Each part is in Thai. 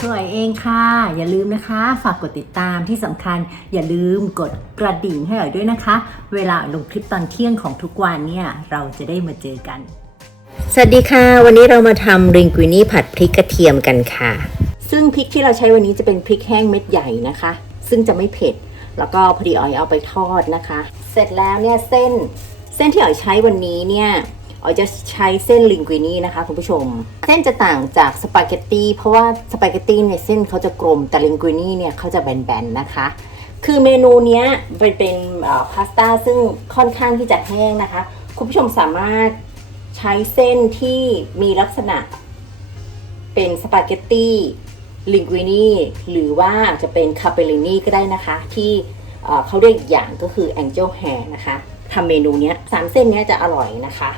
คืออ๋อยเองค่ะ อย่าลืมนะคะ ฝากกดติดตามที่สำคัญ อย่าลืมกดกระดิ่งให้อ๋อยด้วยนะคะ เวลาลงคลิปตอนเที่ยงของทุกวันเนี่ยเราจะได้มาเจอกัน สวัสดีค่ะ วันนี้เรามาทำริงกุนี่ผัดพริกกระเทียมกันค่ะ ซึ่งพริกที่เราใช้วันนี้จะเป็นพริกแห้งเม็ดใหญ่นะคะ ซึ่งจะไม่เผ็ด แล้วก็พอดีอ๋อยเอาไปทอดนะคะ เสร็จแล้วเนี่ยเส้นเส้นที่อ๋อยใช้วันนี้เนี่ย อ๋อยจะใช้เส้นลิงกุินี่นะคะคุณผู้ชม เส้นจะต่างจากสปาเกตตีเพราะว่าสปาเกตตีเนี่ยเส้นเขาจะกลมแต่ลิงกุินี่เนี่ยเขาจะแบนๆนะคะคือเมนูนี้เป็นเป็นพาสต้าซึ่งค่อนข้างที่จะแห้งนะคะ คุณผู้ชมสามารถใช้เส้นที่มีลักษณะ เป็นสปาเกตตี้ลิงกุ i นีหรือว่าจะเป็นคาเปลินี่ก็ได้นะคะ ที่เขาเรียกอีกอย่างก็คือ Angel Hair นะคะทำเมนูนี้สามเส้นนี้จะอร่อยนะคะ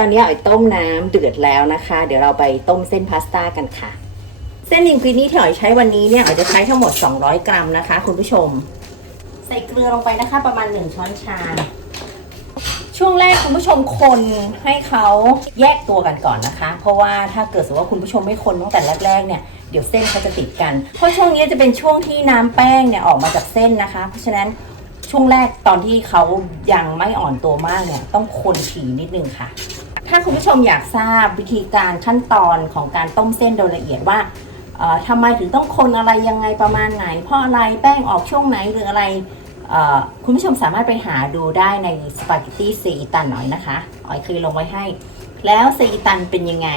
ตอนนี้อ๋อยต้มน้ำเดือดแล้วนะคะ เดี๋ยวเราไปต้มเส้นพาสต้ากันค่ะ เส้นลิงกุ i นีที่อ๋อยใช้วันนี้เนี่ยอ๋อยจะใช้ทั้งหมด 200 กรัมนะคะ คุณผู้ชม ใส่เกลือลงไปนะคะประมาณ 1 ช้อนชา ช่วงแรกคุณผู้ชมคนให้เขาแยกตัวกันก่อนนะคะ เพราะว่าถ้าเกิดสมมติว่าคุณผู้ชมไม่คนตั้งแต่แรกๆเนี่ยเดี๋ยวเส้นเขาจะติดกัน เพราะช่วงนี้จะเป็นช่วงที่น้ำแป้งเนี่ยออกมาจากเส้นนะคะ เพราะฉะนั้นช่วงแรกตอนที่เขายังไม่อ่อนตัวมากเนี่ยต้องคนถี่นิดนึงค่ะ ถ้าคุณผู้ชมอยากทราบวิธีการขั้นตอนของการต้มเส้นโดยละเอียดว่าทำไมถึงต้องคนอะไรยังไงประมาณไหน เพราะอะไรแป้งออกช่วงไหนหรืออะไรคุณผู้ชมสามารถไปหาดูได้ในสปาเกตตี้ซีตันหน่อยนะคะอ๋อยเคยลงไว้ให้ แล้วซีตันเป็นยังไง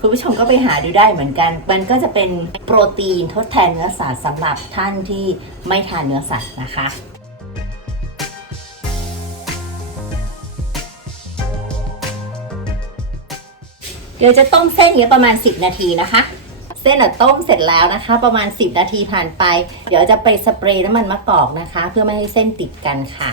คุณผู้ชมก็ไปหาดูได้เหมือนกัน มันก็จะเป็นโปรตีนทดแทนเนื้อสัตว์สำหรับท่านที่ไม่ทานเนื้อสัตว์นะคะ เดี๋ยวจะต้มเส้นเนี้ยประมาณ 10 นาทีนะคะ เส้นอะต้มเสร็จแล้วนะคะ ประมาณ 10 นาทีผ่านไป เดี๋ยวจะไปสเปรย์น้ำมันมะกอกนะคะ เพื่อไม่ให้เส้นติดกันค่ะ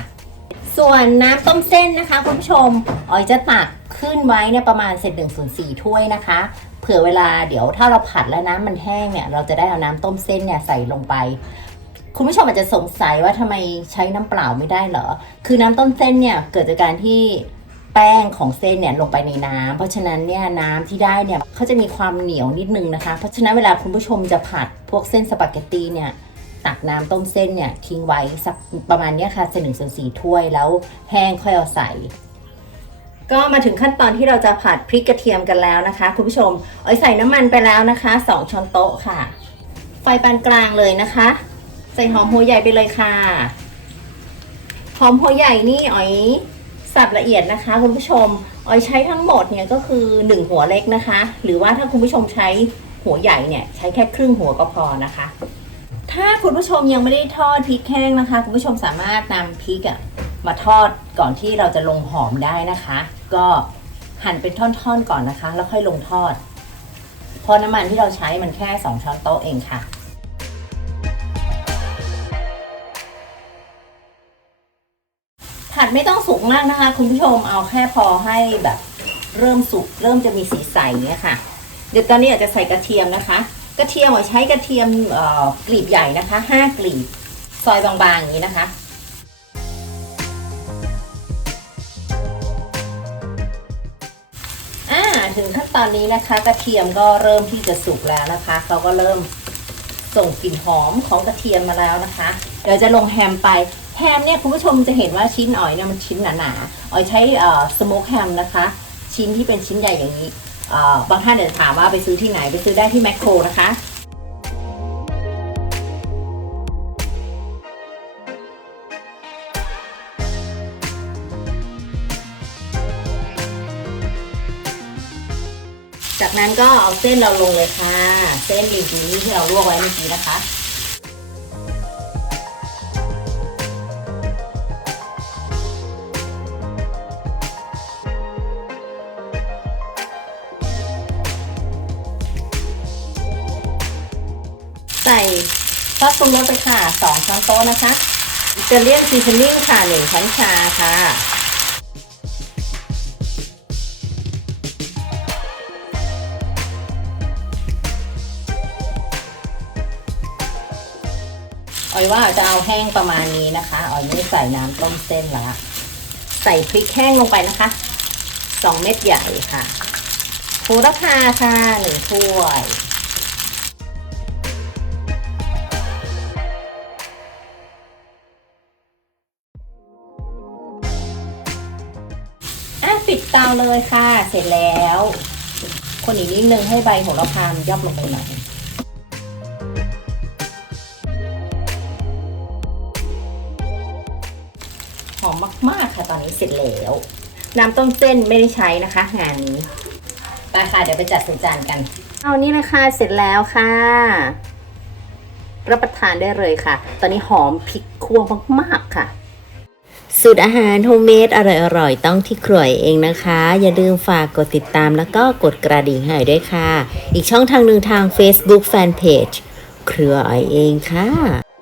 ส่วนน้ำต้มเส้นนะคะคุณผู้ชมอ๋อยจะตักขึ้นไว้เนี่ยประมาณเศษหนึ่งส่วนสี่ถ้วยนะคะ เผื่อเวลาเดี๋ยวถ้าเราผัดแล้วน้ำมันแห้งเนี่ยเราจะได้เอาน้ำต้มเส้นเนี่ยใส่ลงไปคุณผู้ชมอาจจะสงสัยว่าทำไมใช้น้ำเปล่าไม่ได้เหรอ คือน้ำต้มเส้นเนี่ยเกิดจากการที่ แป้งของเส้นเนี่ยลงไปในน้ำเพราะฉะนั้นเนี่ยน้ำที่ได้เนี่ยเขาจะมีความเหนียวนิดนึงนะคะ เพราะฉะนั้นเวลาคุณผู้ชมจะผัดพวกเส้นสปาเกตตีเนี่ยตักน้ำต้มเส้นเนี่ยทิ้งไว้สักประมาณเนี้ยค่ะเศษหนึ่งส่วนสี่ถ้วยแล้วแห้งค่อยเอาใส่ก็มาถึงขั้นตอนที่เราจะผัดพริกกระเทียมกันแล้วนะคะ คุณผู้ชมเอ้ยใส่น้ำมันไปแล้วนะคะสองช้อนโต๊ะค่ะ ไฟปานกลางเลยนะคะ ใส่หอมหัวใหญ่ไปเลยค่ะ หอมหัวใหญ่นี่อ๋อย สับละเอียดนะคะ คุณผู้ชมออยใช้ทั้งหมดเนี่ยก็คือหนึ่งหัวเล็กนะคะ หรือว่าถ้าคุณผู้ชมใช้หัวใหญ่เนี่ยใช้แค่ครึ่งหัวก็พอนะคะ ถ้าคุณผู้ชมยังไม่ได้ทอดพริกแห้งนะคะ คุณผู้ชมสามารถนำพริกอะมาทอดก่อนที่เราจะลงหอมได้นะคะ ก็หั่นเป็นท่อนๆก่อนนะคะ แล้วค่อยลงทอดเพราะน้ำมันที่เราใช้มันแค่ 2 ช้อนโต๊ะเองค่ะ ผัดไม่ต้องสุกมากนะคะ คุณผู้ชมเอาแค่พอให้แบบเริ่มสุกเริ่มจะมีสีใสเนี่ยค่ะ เดี๋ยวตอนนี้อากจะใส่กระเทียมนะคะ กระเทียมเราใช้กระเทียมกลีบใหญ่นะคะห้ากลีบซอยบางๆอย่างนี้นะคะอ่าถึงขั้นตอนนี้นะคะกระเทียมก็เริ่มที่จะสุกแล้วนะคะเขาก็เริ่มส่งกลิ่นหอมของกระเทียมมาแล้วนะคะ เดี๋ยวจะลงแฮมไป แฮมเนี่ยคุณผู้ชมจะเห็นว่าชิ้นอ๋อยเนี่ยมันชิ้นหนาๆอ๋อยใช้สโมกแฮมนะคะ ชิ้นที่เป็นชิ้นใหญ่อย่างนี้บางท่านเดี๋ยวถามว่าไปซื้อที่ไหนไปซื้อได้ที่แมคโครนะคะจากนั้นก็เอาเส้นเราลงเลยค่ะ เส้นลิงกุนี่ที่เราลวกไว้เมื่อกี้นะคะ ใส่ซอสปรุงรสไปค่ะสองช้อนโต๊ะนะคะอิตาเลียนซีซันนิ่งค่ะหนึ่งช้อนชาค่ะออยว่าจะเอาแห้งประมาณนี้นะคะออยไม่ใส่น้ำต้มเส้นละใส่พริกแห้งลงไปนะคะสองเม็ดใหญ่ค่ะโหระพาค่ะหนึ่งถ้วย ปิดเตาเลยค่ะ เสร็จแล้ว คนอีกนิดนึงให้ใบโหระพามนย่อมลงไปหน่อยหอมมาก ๆ ค่ะ ตอนนี้เสร็จแล้ว น้ำต้มเส้นไม่ได้ใช้นะคะ งานนี้ไปค่ะเดี๋ยวไปจัดใส่จานกัน เอานี่นะคะเสร็จแล้วค่ะ รับประทานได้เลยค่ะ ตอนนี้หอมพริกคั่วมาก ๆ ค่ะ สูตรอาหารโฮมเมดอร่อยๆ ต้องที่ครัวเองนะคะ อย่าลืมฝากกดติดตามแล้วก็กดกระดิ่งให้ด้วยค่ะ อีกช่องทางหนึ่งทาง Facebook Fanpage เครัวไอเองค่ะ